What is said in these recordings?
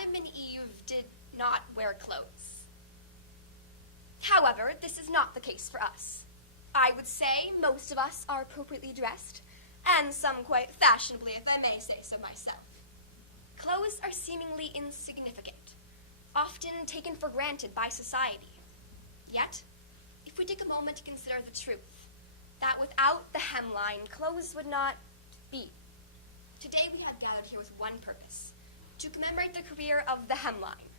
Adam and Eve did not wear clothes. However, this is not the case for us. I would say most of us are appropriately dressed, and some quite fashionably, if I may say so myself. Clothes are seemingly insignificant, often taken for granted by society. Yet, if we take a moment to consider the truth, that without the hemline, clothes would not be. Today we have gathered here with one purpose, to commemorate the career of the hemline.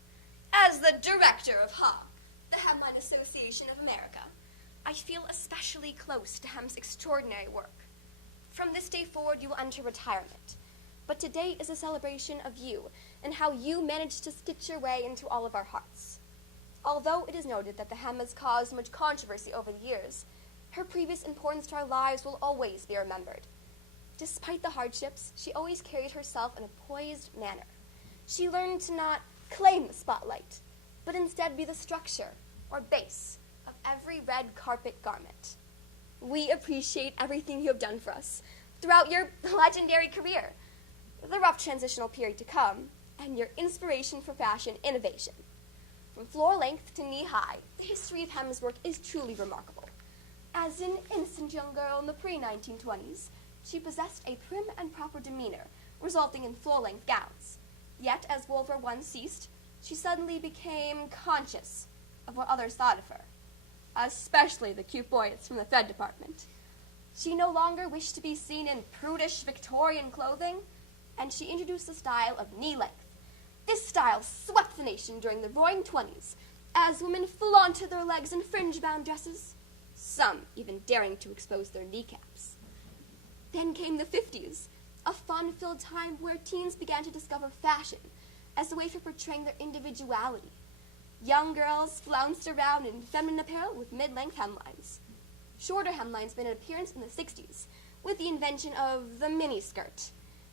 As the director of HOG, the Hemline Association of America, I feel especially close to Hem's extraordinary work. From this day forward, you will enter retirement. But today is a celebration of you and how you managed to stitch your way into all of our hearts. Although it is noted that the Hem has caused much controversy over the years, her previous importance to our lives will always be remembered. Despite the hardships, she always carried herself in a poised manner. She learned to not claim the spotlight, but instead be the structure or base of every red carpet garment. We appreciate everything you have done for us throughout your legendary career, the rough transitional period to come, and your inspiration for fashion innovation. From floor length to knee high, the history of Hem's work is truly remarkable. As an innocent young girl in the pre-1920s, she possessed a prim and proper demeanor, resulting in floor-length gowns. Yet, as World War I ceased, she suddenly became conscious of what others thought of her, especially the cute boys from the Fed Department. She no longer wished to be seen in prudish Victorian clothing, and she introduced the style of knee length. This style swept the nation during the Roaring '20s, as women flaunted their legs in fringe-bound dresses, some even daring to expose their kneecaps. Then came the '50s, a fun-filled time where teens began to discover fashion as a way for portraying their individuality. Young girls flounced around in feminine apparel with mid-length hemlines. Shorter hemlines made an appearance in the '60s with the invention of the miniskirt,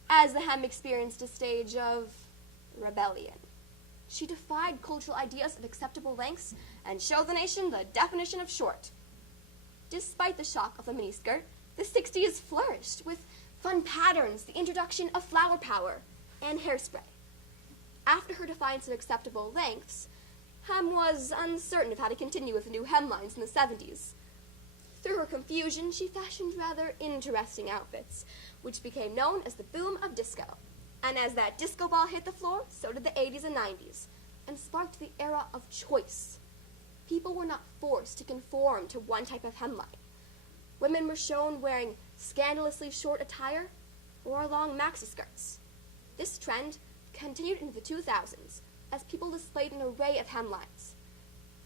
as the hem experienced a stage of rebellion. She defied cultural ideas of acceptable lengths and showed the nation the definition of short. Despite the shock of the miniskirt, the '60s flourished with fun patterns, the introduction of flower power, and hairspray. After her defiance of acceptable lengths, Hem was uncertain of how to continue with the new hemlines in the '70s. Through her confusion, she fashioned rather interesting outfits, which became known as the boom of disco. And as that disco ball hit the floor, so did the '80s and '90s, and sparked the era of choice. People were not forced to conform to one type of hemline. Women were shown wearing scandalously short attire or long maxi skirts. This trend continued into the 2000s as people displayed an array of hemlines.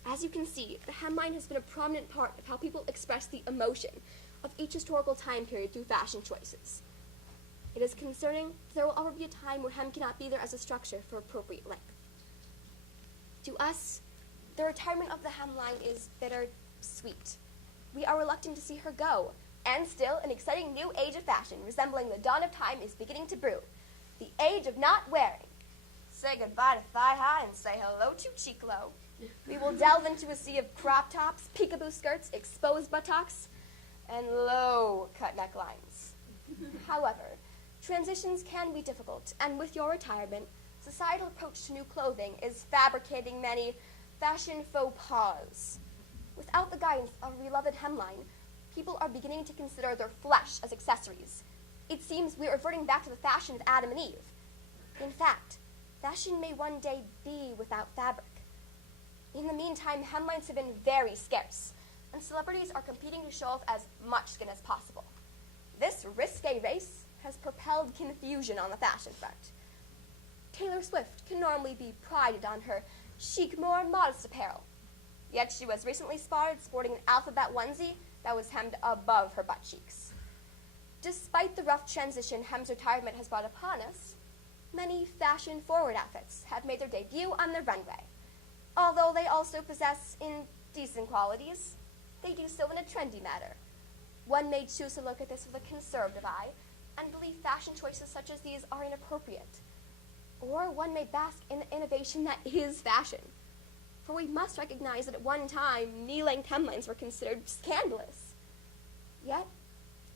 As you can see, the hemline has been a prominent part of how people express the emotion of each historical time period through fashion choices. It is concerning that there will ever be a time where hem cannot be there as a structure for appropriate length. To us, the retirement of the hemline is bittersweet. We are reluctant to see her go, and still an exciting new age of fashion resembling the dawn of time is beginning to brew, the age of not wearing. Say goodbye to thigh-high and say hello to cheek-low. We will delve into a sea of crop tops, peekaboo skirts, exposed buttocks, and low-cut necklines. However, transitions can be difficult, and with your retirement, societal approach to new clothing is fabricating many fashion faux pas. Without the guidance of a beloved hemline, people are beginning to consider their flesh as accessories. It seems we are reverting back to the fashion of Adam and Eve. In fact, fashion may one day be without fabric. In the meantime, hemlines have been very scarce, and celebrities are competing to show off as much skin as possible. This risque race has propelled confusion on the fashion front. Taylor Swift can normally be prided on her chic, more modest apparel. Yet she was recently spotted sporting an alphabet onesie that was hemmed above her butt cheeks. Despite the rough transition Hem's retirement has brought upon us, many fashion-forward outfits have made their debut on the runway. Although they also possess indecent qualities, they do so in a trendy manner. One may choose to look at this with a conservative eye and believe fashion choices such as these are inappropriate. Or one may bask in the innovation that is fashion. For we must recognize that at one time, knee-length hemlines were considered scandalous. Yet,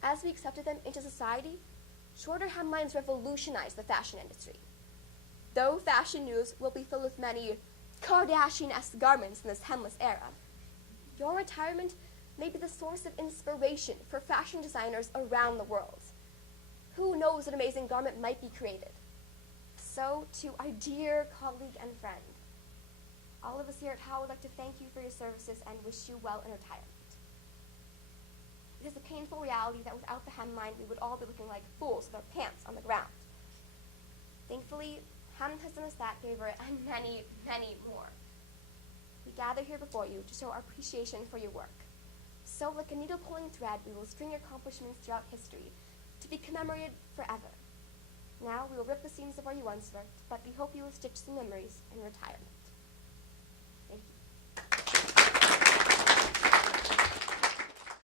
as we accepted them into society, shorter hemlines revolutionized the fashion industry. though fashion news will be filled with many Kardashian-esque garments in this hemless era, your retirement may be the source of inspiration for fashion designers around the world. Who knows what amazing garment might be created? So, to our dear colleague and friend, all of us here at Howe would like to thank you for your services and wish you well in retirement. It is a painful reality that without the hemline, we would all be looking like fools with our pants on the ground. Thankfully, Hem has done us that favor and many, many more. We gather here before you to show our appreciation for your work. So, like a needle-pulling thread, we will string your accomplishments throughout history to be commemorated forever. Now, we will rip the seams of where you once worked, but we hope you will stitch some memories in retirement.